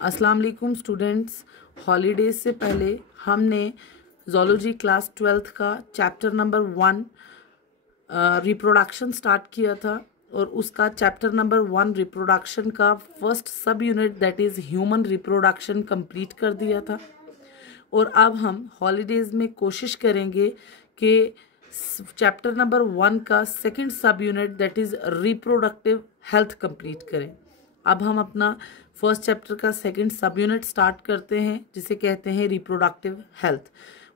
अस्सलाम वालेकुम students. Holidays से पहले हमने ज़ूलॉजी क्लास 12th का चैप्टर नंबर 1 रिप्रोडक्शन स्टार्ट किया था और उसका चैप्टर नंबर 1 रिप्रोडक्शन का फर्स्ट सब unit that is human reproduction complete कर दिया था। और अब हम हॉलीडेज़ में कोशिश करेंगे कि चैप्टर नंबर 1 का सेकंड सब unit that is reproductive health complete करें। अब हम अपना फर्स्ट चैप्टर का सेकंड सब यूनिट स्टार्ट करते हैं जिसे कहते हैं reproductive health.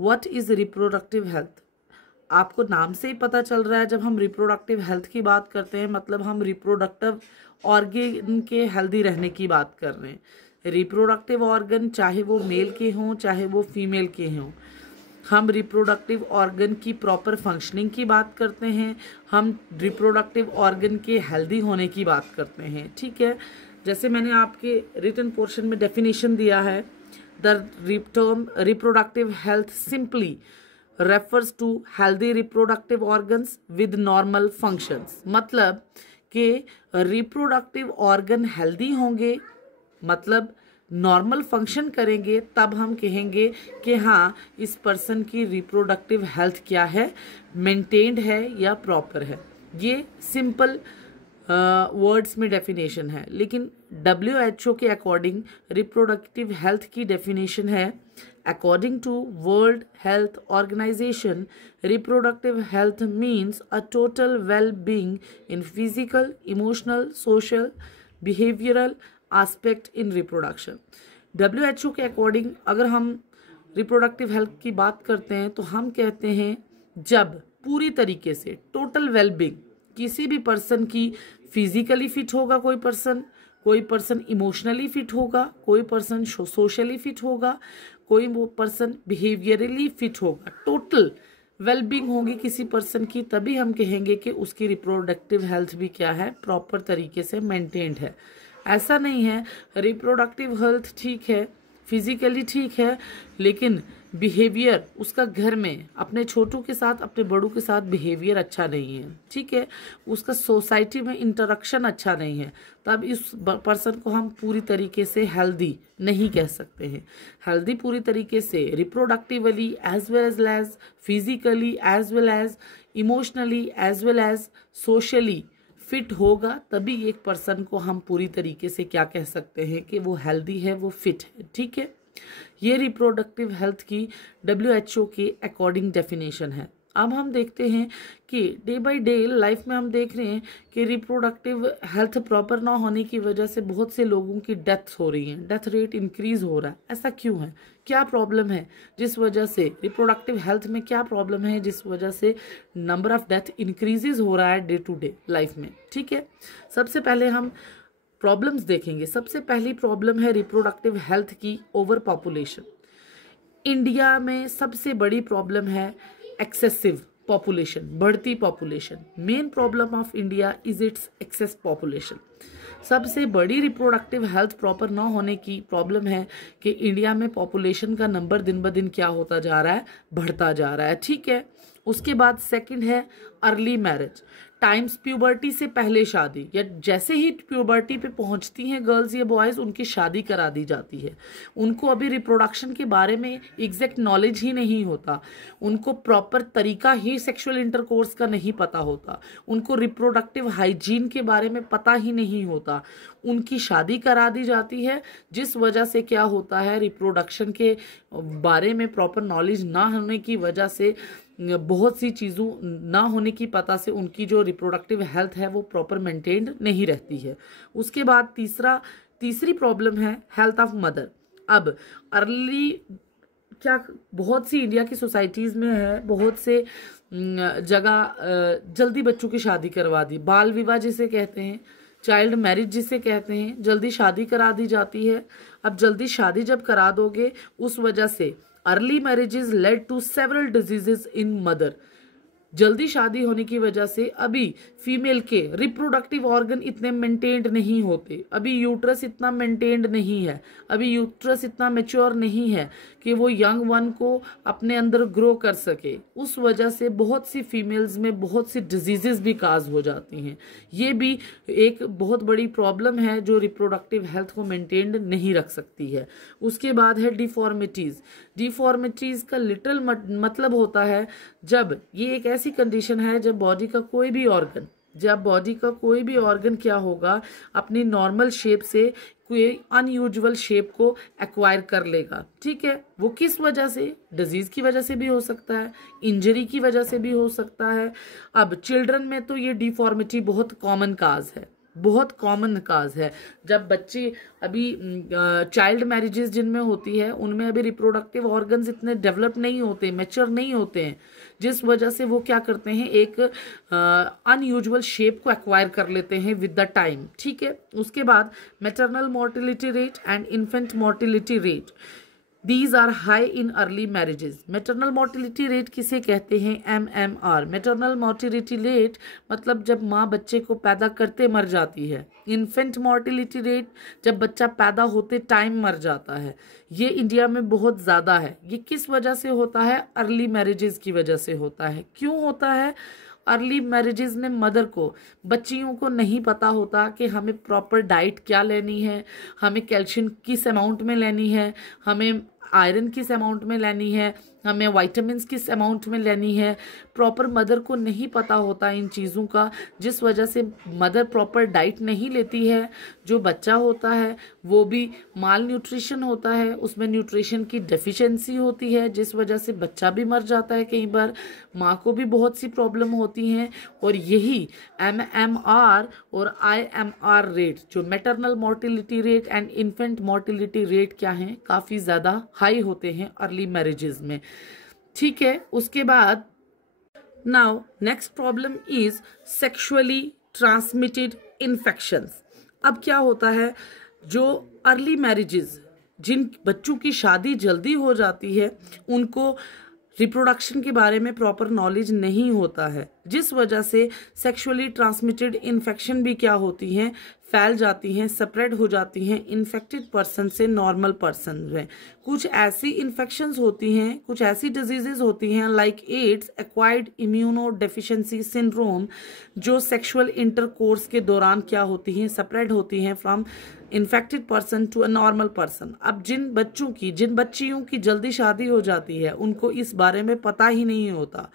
What is reproductive health? आपको नाम से ही पता चल रहा है, जब हम रिप्रोडक्टिव हेल्थ की बात करते हैं मतलब हम रिप्रोडक्टिव ऑर्गन के हेल्दी रहने की बात कर रहे हैं। रिप्रोडक्टिव ऑर्गन चाहे वो मेल के हों चाहे वो फीमेल के हों, हम रिप्रोडक्टिव ऑर्गन की प्रॉपर फंक्शनिंग की बात करते हैं, हम रिप्रोडक्टिव ऑर्गन के हेल्दी होने की बात करते हैं। ठीक है, जैसे मैंने आपके रिटन पोर्शन में डेफिनेशन दिया है, the term reproductive health simply refers to healthy reproductive organs with normal functions. मतलब कि रिप्रोडक्टिव ऑर्गन हेल्दी होंगे, मतलब नॉर्मल फंक्शन करेंगे, तब हम कहेंगे कि हाँ इस पर्सन की रिप्रोडक्टिव हेल्थ क्या है, मेंटेन्ड है या प्रॉपर है। ये सिंपल वर्ड्स में डेफिनेशन है, लेकिन WHO के अकॉर्डिंग रिप्रोडक्टिव हेल्थ की डेफिनेशन है, according to world health organisation reproductive health means a total well being in physical, emotional, social, behavioural aspect in reproduction. WHO के अकॉर्डिंग अगर हम रिप्रोडक्टिव हेल्थ की बात करते हैं तो हम कहते हैं जब पूरी तरीके से टोटल वेलबींग किसी भी पर्सन की फिजिकली फिट होगा, कोई पर्सन इमोशनली फिट होगा, कोई पर्सन सोशली फिट होगा, कोई वो पर्सन बिहेवियरली फिट होगा, टोटल वेलबींग होगी किसी पर्सन की, तभी हम कहेंगे कि उसकी रिप्रोडक्टिव हेल्थ भी क्या है, प्रॉपर तरीके से मेंटेन्ड है। ऐसा नहीं है रिप्रोडक्टिव हेल्थ ठीक है, फिजिकली ठीक है, लेकिन बिहेवियर उसका घर में अपने छोटों के साथ अपने बड़ों के साथ बिहेवियर अच्छा नहीं है, ठीक है, उसका सोसाइटी में इंटरेक्शन अच्छा नहीं है, तब इस पर्सन को हम पूरी तरीके से हेल्दी नहीं कह सकते हैं। हेल्दी पूरी तरीके से reproductively as well as physically as well as emotionally as well as socially fit होगा, तभी एक पर्सन को हम पूरी तरीके से क्या कह सकते हैं कि वो हेल्दी है, वो फिट है। ठीक है, ये रिप्रोडक्टिव हेल्थ की WHO के अकॉर्डिंग डेफिनेशन है। अब हम देखते हैं कि डे बाय डे लाइफ में हम देख रहे हैं कि रिप्रोडक्टिव हेल्थ प्रॉपर ना होने की वजह से बहुत से लोगों की डेथ्स हो रही हैं, डेथ रेट इंक्रीज हो रहा है। ऐसा क्यों है, क्या प्रॉब्लम है जिस वजह से रिप्रोडक्टिव हेल्थ में क्या प्रॉब्लम है जिस वजह से नंबर ऑफ डेथ इंक्रीजेज हो रहा है डे टू डे लाइफ में। ठीक है, सबसे पहले हम प्रॉब्लम्स देखेंगे। सबसे पहली प्रॉब्लम है रिप्रोडक्टिव हेल्थ की ओवर पॉपुलेशन। इंडिया में सबसे बड़ी प्रॉब्लम है एक्सेसिव पॉपुलेशन, बढ़ती population. Main problem of India is its axis population. सबसे बड़ी रिप्रोडक्टिव हेल्थ प्रॉपर ना होने की प्रॉब्लम है कि इंडिया में पॉपुलेशन का नंबर दिन ब दिन क्या होता जा रहा है, बढ़ता जा रहा है। ठीक है, उसके बाद सेकंड है अर्ली मैरिज, टाइम्स प्यूबर्टी से पहले शादी, या जैसे ही प्यूबर्टी पे पहुंचती हैं गर्ल्स या बॉयज़ उनकी शादी करा दी जाती है। उनको अभी रिप्रोडक्शन के बारे में एग्जैक्ट नॉलेज ही नहीं होता, उनको प्रॉपर तरीका ही सेक्सुअल इंटरकोर्स का नहीं पता होता, उनको रिप्रोडक्टिव हाइजीन के बारे में पता ही नहीं होता, उनकी शादी करा दी जाती है, जिस वजह से क्या होता है रिप्रोडक्शन के बारे में प्रॉपर नॉलेज ना होने की वजह से, बहुत सी चीज़ों ना होने की पता से उनकी जो रिप्रोडक्टिव हेल्थ है वो प्रॉपर मेंटेन्ड नहीं रहती है। उसके बाद तीसरी प्रॉब्लम है हेल्थ ऑफ मदर। अब अर्ली क्या बहुत सी इंडिया की सोसाइटीज़ में है, बहुत से जगह जल्दी बच्चों की शादी करवा दी, बाल विवाह जिसे कहते हैं, चाइल्ड मैरिज जिसे कहते हैं, जल्दी शादी करा दी जाती है। अब जल्दी शादी जब करा दोगे उस वजह से early marriages led to several diseases in mother. जल्दी शादी होने की वजह से अभी फीमेल के रिप्रोडक्टिव ऑर्गन इतने मेंटेन्ड नहीं होते, अभी यूट्रस इतना मेंटेन्ड नहीं है, अभी यूट्रस इतना मैच्योर नहीं है कि वो यंग वन को अपने अंदर ग्रो कर सके। उस वजह से बहुत सी फीमेल्स में बहुत सी डिजीजेस भी काज हो जाती हैं। ये भी एक बहुत बड़ी प्रॉब्लम है जो रिप्रोडक्टिव हेल्थ को मेंटेन्ड नहीं रख सकती है। उसके बाद है डिफॉर्मिटीज़। डिफॉर्मिटीज़ का लिटरल मतलब होता है जब ये एक ऐसी कंडीशन है जब बॉडी का कोई भी ऑर्गन क्या होगा, अपनी नॉर्मल शेप से कोई अनयूजुअल शेप को एक्वायर कर लेगा। ठीक है, वो किस वजह से? डिजीज की वजह से भी हो सकता है, इंजरी की वजह से भी हो सकता है। अब चिल्ड्रन में तो ये डिफॉर्मिटी बहुत कॉमन काज है। जब बच्चे अभी चाइल्ड मैरिजेस जिनमें होती है उनमें अभी रिप्रोडक्टिव ऑर्गन्स इतने डेवलप नहीं होते, मैच्योर नहीं होते हैं, जिस वजह से वो क्या करते हैं, एक अनयूजुअल शेप को एक्वायर कर लेते हैं विद द टाइम। ठीक है, उसके बाद maternal mortality rate and infant mortality rate, these are high in early marriages. Maternal mortality rate किसे कहते हैं? MMR। मैटरनल मोर्टिलिटी रेट मतलब जब माँ बच्चे को पैदा करते मर जाती है। इन्फेंट मोर्टिलिटी रेट जब बच्चा पैदा होते टाइम मर जाता है। ये इंडिया में बहुत ज़्यादा है। ये किस वजह से होता है? अर्ली मैरिजेस की वजह से होता है। क्यों होता है? अर्ली मैरिजेस में मदर को, बच्चियों को नहीं पता होता कि हमें प्रॉपर डाइट क्या लेनी है, हमें कैल्शियम किस अमाउंट में लेनी है, हमें आयरन किस अमाउंट में लेनी है, हमें वाइटामिन्स किस अमाउंट में लेनी है। प्रॉपर मदर को नहीं पता होता इन चीज़ों का, जिस वजह से मदर प्रॉपर डाइट नहीं लेती है। जो बच्चा होता है वो भी माल न्यूट्रिशन होता है, उसमें न्यूट्रिशन की डेफिशिएंसी होती है, जिस वजह से बच्चा भी मर जाता है। कई बार माँ को भी बहुत सी प्रॉब्लम होती हैं। और यही MMR और IMR रेट, जो maternal mortality rate and infant mortality rate क्या हैं, काफ़ी ज़्यादा हाई होते हैं अर्ली मैरिजेस में। ठीक है, उसके बाद now next problem is sexually transmitted infections. अब क्या होता है, जो अर्ली मैरिजेस, जिन बच्चों की शादी जल्दी हो जाती है, उनको रिप्रोडक्शन के बारे में प्रॉपर नॉलेज नहीं होता है, जिस वजह से सेक्सुअली ट्रांसमिटेड इन्फेक्शन भी क्या होती हैं, फैल जाती हैं, स्प्रेड हो जाती हैं इन्फेक्टेड पर्सन से नॉर्मल पर्सन में। कुछ ऐसी इन्फेक्शंस होती हैं, कुछ ऐसी डिजीजेज होती हैं like AIDS, acquired immunodeficiency syndrome, जो सेक्सुअल इंटरकोर्स के दौरान क्या होती हैं, स्प्रेड होती हैं from infected person to a normal person. अब जिन बच्चियों की जल्दी शादी हो जाती है, उनको इस बारे में पता ही नहीं होता,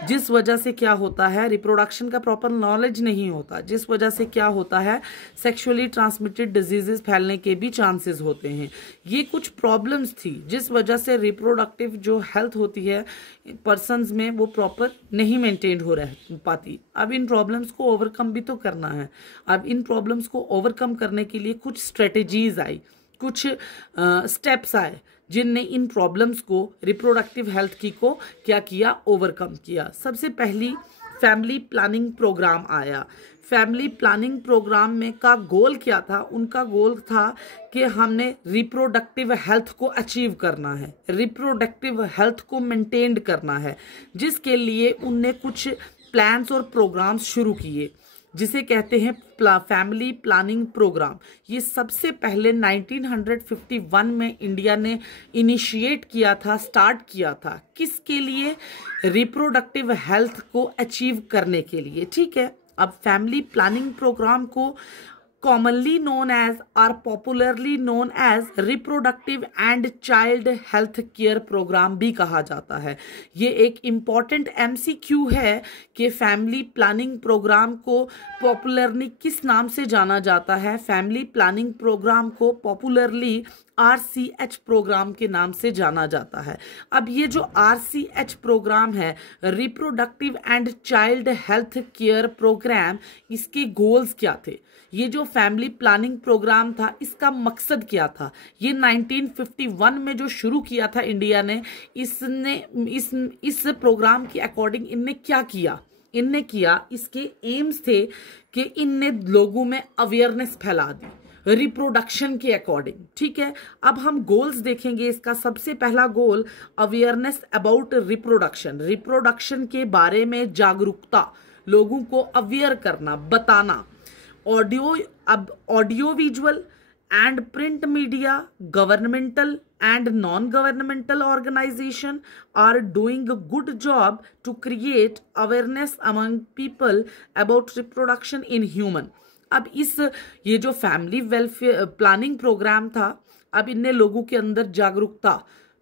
जिस वजह से क्या होता है, रिप्रोडक्शन का प्रॉपर नॉलेज नहीं होता, जिस वजह से क्या होता है, सेक्सुअली ट्रांसमिटेड डिजीजेस फैलने के भी चांसेस होते हैं। ये कुछ प्रॉब्लम्स थी जिस वजह से रिप्रोडक्टिव जो हेल्थ होती है पर्सन्स में वो प्रॉपर नहीं मेंटेन हो रह पाती। अब इन प्रॉब्लम्स को ओवरकम भी तो करना है। अब इन प्रॉब्लम्स को ओवरकम करने के लिए कुछ स्ट्रेटेजीज आई, कुछ स्टेप्स आए, जिनने इन प्रॉब्लम्स को, रिप्रोडक्टिव हेल्थ की को क्या किया, ओवरकम किया। सबसे पहली फैमिली प्लानिंग प्रोग्राम आया। फैमिली प्लानिंग प्रोग्राम में का गोल क्या था? उनका गोल था कि हमने रिप्रोडक्टिव हेल्थ को अचीव करना है, रिप्रोडक्टिव हेल्थ को मेंटेन करना है, जिसके लिए उनने कुछ प्लान्स और प्रोग्राम्स शुरू किए, जिसे कहते हैं फैमिली प्लानिंग प्रोग्राम। ये सबसे पहले 1951 में इंडिया ने इनिशिएट किया था, स्टार्ट किया था। किसके लिए? रिप्रोडक्टिव हेल्थ को अचीव करने के लिए। ठीक है, अब फैमिली प्लानिंग प्रोग्राम को commonly known as or popularly known as reproductive and child health care program भी कहा जाता है। ये एक इम्पॉर्टेंट MCQ है कि फैमिली प्लानिंग प्रोग्राम को पॉपुलरली किस नाम से जाना जाता है? फैमिली प्लानिंग प्रोग्राम को पॉपुलरली RCH प्रोग्राम के नाम से जाना जाता है। अब ये जो RCH प्रोग्राम है, reproductive and child health care programme, इसके गोल्स क्या थे? ये जो फैमिली प्लानिंग प्रोग्राम था, इसका मकसद क्या था? ये 1951 में जो शुरू किया था इंडिया ने, इस प्रोग्राम के अकॉर्डिंग इनने क्या किया? इसके एम्स थे कि इनने लोगों में अवेयरनेस फैला दी रिप्रोडक्शन के अकॉर्डिंग। ठीक है, अब हम गोल्स देखेंगे। इसका सबसे पहला गोल अवेयरनेस अबाउट रिप्रोडक्शन के बारे में जागरूकता लोगों को अवेयर करना, बताना। Audio visual and print media, governmental and non-governmental organization are doing a good job to create awareness among people about reproduction in human। अब ये जो फैमिली वेलफेयर प्लानिंग प्रोग्राम था, अब इनने लोगों के अंदर जागरूकता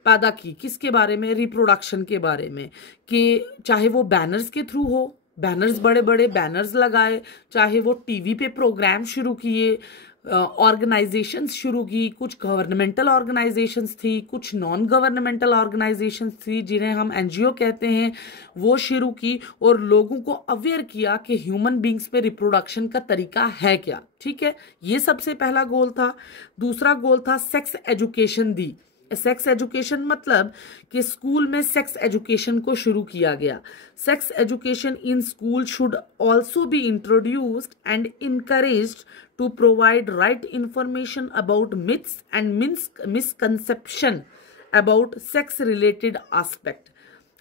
पैदा की, किसके बारे में? रिप्रोडक्शन के बारे में। कि चाहे वो बैनर्स के थ्रू हो, बैनर्स बड़े बड़े बैनर्स लगाए, चाहे वो टीवी पे प्रोग्राम शुरू किए, ऑर्गेनाइजेशंस शुरू की, कुछ गवर्नमेंटल ऑर्गेनाइजेशंस थी, कुछ नॉन गवर्नमेंटल ऑर्गेनाइजेशंस थी जिन्हें हम एनजीओ कहते हैं, वो शुरू की और लोगों को अवेयर किया कि ह्यूमन बींग्स पे रिप्रोडक्शन का तरीका है क्या। ठीक है, ये सबसे पहला गोल था। दूसरा गोल था सेक्स एजुकेशन दी। सेक्स एजुकेशन मतलब कि स्कूल में सेक्स एजुकेशन को शुरू किया गया। Sex education in school should also be introduced and encouraged to provide right information about myths and misconception about sex related aspect.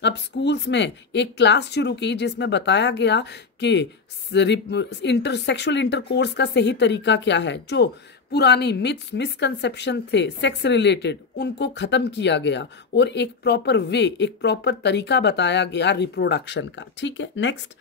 अब स्कूल्स में एक क्लास शुरू की जिसमें बताया गया कि सेक्सुअल इंटरकोर्स का सही तरीका क्या है। जो पुरानी मिथ्स मिसकंसेप्शन थे सेक्स रिलेटेड, उनको खत्म किया गया और एक प्रॉपर वे, एक प्रॉपर तरीका बताया गया रिप्रोडक्शन का। ठीक है, next,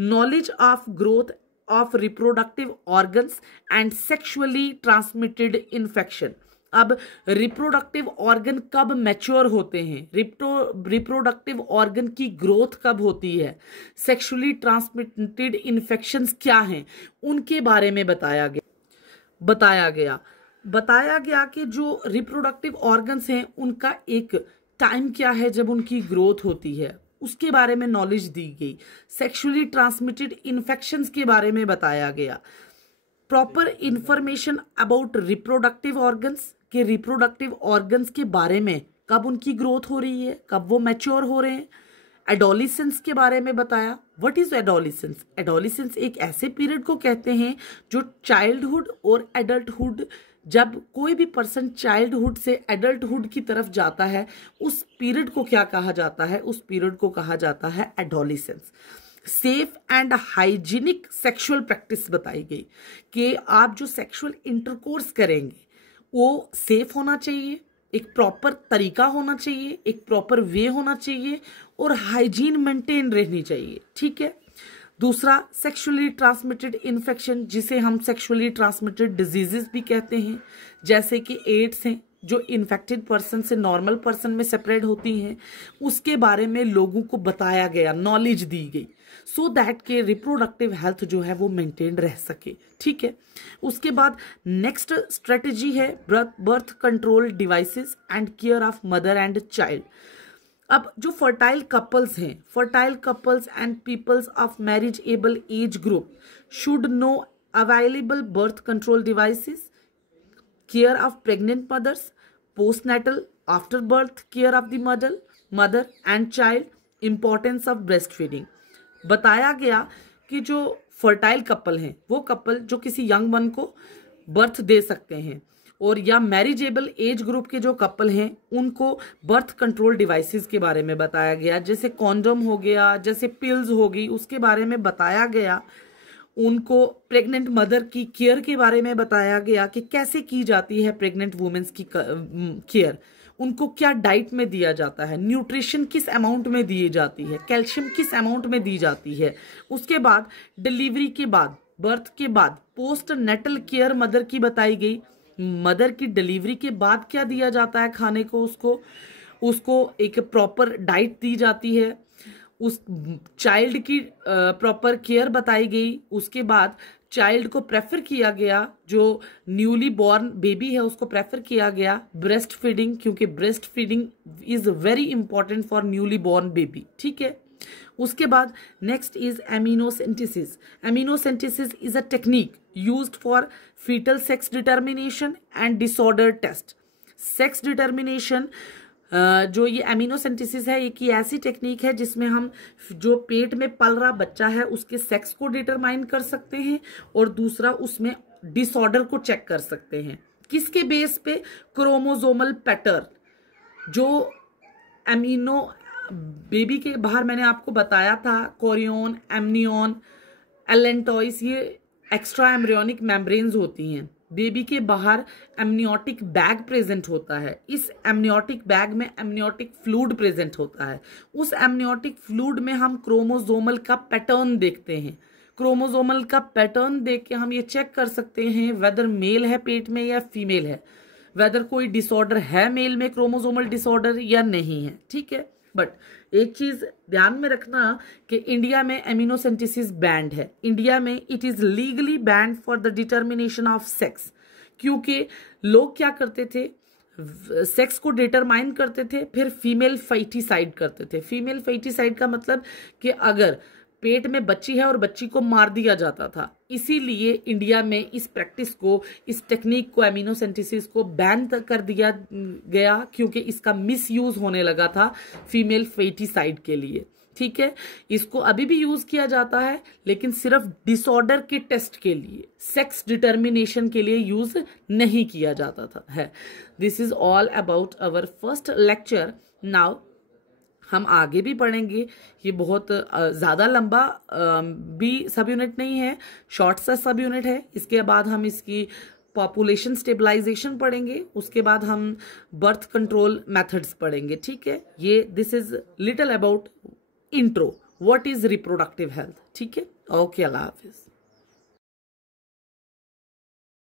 knowledge of growth of reproductive organs and sexually transmitted infection. अब रिप्रोडक्टिव ऑर्गन कब मैच्योर होते हैं, रिप्रोडक्टिव ऑर्गन की ग्रोथ कब होती है, सेक्सुअली ट्रांसमिटेड इन्फेक्शंस क्या हैं, उनके बारे में बताया गया कि जो रिप्रोडक्टिव ऑर्गन्स हैं उनका एक टाइम क्या है जब उनकी ग्रोथ होती है, उसके बारे में नॉलेज दी गई। सेक्सुअली ट्रांसमिटेड इन्फेक्शंस के बारे में बताया गया। Proper information about reproductive organs, के रिप्रोडक्टिव ऑर्गन्स के बारे में, कब उनकी ग्रोथ हो रही है, कब वो मैच्योर हो रहे हैं। एडोलिसेंस के बारे में बताया। What is adolescence? एडोलिसेंस एक ऐसे पीरियड को कहते हैं जो चाइल्डहुड और एडल्टहुड, जब कोई भी पर्सन चाइल्डहुड से एडल्टहुड की तरफ जाता है, उस पीरियड को क्या कहा जाता है? उस पीरियड को कहा जाता है adolescence. Safe and hygienic sexual practice बताई गई कि आप जो सेक्सुअल इंटरकोर्स करेंगे वो सेफ होना चाहिए, एक प्रॉपर तरीका होना चाहिए, एक प्रॉपर वे होना चाहिए और हाइजीन मेंटेन रहनी चाहिए। ठीक है। दूसरा, सेक्सुअली ट्रांसमिटेड इन्फेक्शन, जिसे हम सेक्सुअली ट्रांसमिटेड डिजीजेस भी कहते हैं, जैसे कि एड्स हैं जो इन्फेक्टेड पर्सन से नॉर्मल पर्सन में सेपरेट होती हैं, उसके बारे में लोगों को बताया गया, नॉलेज दी गई, सो दैट के रिप्रोडक्टिव हेल्थ जो है वो मेंटेन रह सके। ठीक है। उसके बाद नेक्स्ट स्ट्रेटेजी है birth control devices and care of mother and child. अब जो फर्टाइल कपल्स हैं, fertile couples and peoples of marriageable age group should know available birth control devices, care of pregnant mothers, postnatal after birth care of the mother and child, importance of breast feeding. बताया गया कि जो fertile couple हैं, वो couple जो किसी young one को birth दे सकते हैं, और या मैरिजेबल एज ग्रुप के जो कपल हैं उनको बर्थ कंट्रोल डिवाइसेस के बारे में बताया गया, जैसे कॉन्डोम हो गया, जैसे पिल्स हो गई, उसके बारे में बताया गया। उनको प्रेग्नेंट मदर की केयर के बारे में बताया गया कि कैसे की जाती है प्रेग्नेंट वुमेन्स की केयर, उनको क्या डाइट में दिया जाता है, न्यूट्रिशन किस अमाउंट में दी जाती है, कैल्शियम किस अमाउंट में दी जाती है। उसके बाद डिलीवरी के बाद, बर्थ के बाद पोस्ट नेटल केयर मदर की बताई गई, मदर की डिलीवरी के बाद क्या दिया जाता है खाने को, उसको एक प्रॉपर डाइट दी जाती है, उस चाइल्ड की प्रॉपर केयर बताई गई। उसके बाद चाइल्ड को प्रेफर किया गया, जो न्यूली बॉर्न बेबी है उसको प्रेफर किया गया ब्रेस्ट फीडिंग, क्योंकि breast feeding is very important for newly born baby. ठीक है। उसके बाद next is amniocentesis. Amniocentesis is a technique used for foetal sex determination and disorder test. Sex determination जो ये एमिनोसेंटेसिस है, एक ऐसी टेक्निक है जिसमें हम जो पेट में पल रहा बच्चा है उसके सेक्स को डिटरमाइन कर सकते हैं, और दूसरा उसमें डिसऑर्डर को चेक कर सकते हैं। किसके बेस पे? क्रोमोसोमल पैटर्न, जो बेबी के बाहर मैंने आपको बताया था कोरियन, एमनियन, एलेंटॉइस, ये एक्स्ट्रा एम्ब्रियोनिक मेम्ब्रेन्स होती हैं। बेबी के बाहर एमनियोटिक बैग प्रेजेंट होता है। इस एमनियोटिक बैग में एमनियोटिक फ्लूइड प्रेजेंट होता है। उस एमनियोटिक फ्लूइड में हम क्रोमोसोमल का पैटर्न देखते हैं। क्रोमोसोमल का पैटर्न देख के हम ये चेक कर सकते हैं वेदर मेल है पेट में या फीमेल है, वेदर कोई डिसऑर्डर है मेल में, क्रोमोसोमल डिसऑर्डर या नहीं है। ठीक है, बट एक चीज ध्यान में रखना कि इंडिया में एमिनोसेंटेसिस बैंड है। इंडिया में it is legally band for the determination of sex, क्योंकि लोग क्या करते थे, सेक्स को डिटरमाइन करते थे, फिर फीमेल फर्टिसाइड करते थे। फीमेल फर्टिसाइड का मतलब कि अगर पेट में बच्ची है और बच्ची को मार दिया जाता था। इसीलिए इंडिया में इस प्रैक्टिस को, इस टेक्निक को, एमिनोसेंटेसिस को बैन कर दिया गया, क्योंकि इसका मिसयूज होने लगा था फीमेल फर्टिसाइड के लिए। ठीक है, इसको अभी भी यूज किया जाता है, लेकिन सिर्फ डिसऑर्डर के टेस्ट के लिए, सेक्स डिटर्मिनेशन के लिए यूज नहीं किया जाता था है। This is all about our first lecture. Now हम आगे भी पढ़ेंगे। ये बहुत ज़्यादा लंबा भी सब यूनिट नहीं है, शॉर्ट सा सब यूनिट है। इसके बाद हम इसकी पॉपुलेशन स्टेबलाइजेशन पढ़ेंगे, उसके बाद हम बर्थ कंट्रोल मेथड्स पढ़ेंगे। ठीक है, ये this is little about intro, what is reproductive health. ठीक है, ओके, अल्लाह हाफिज।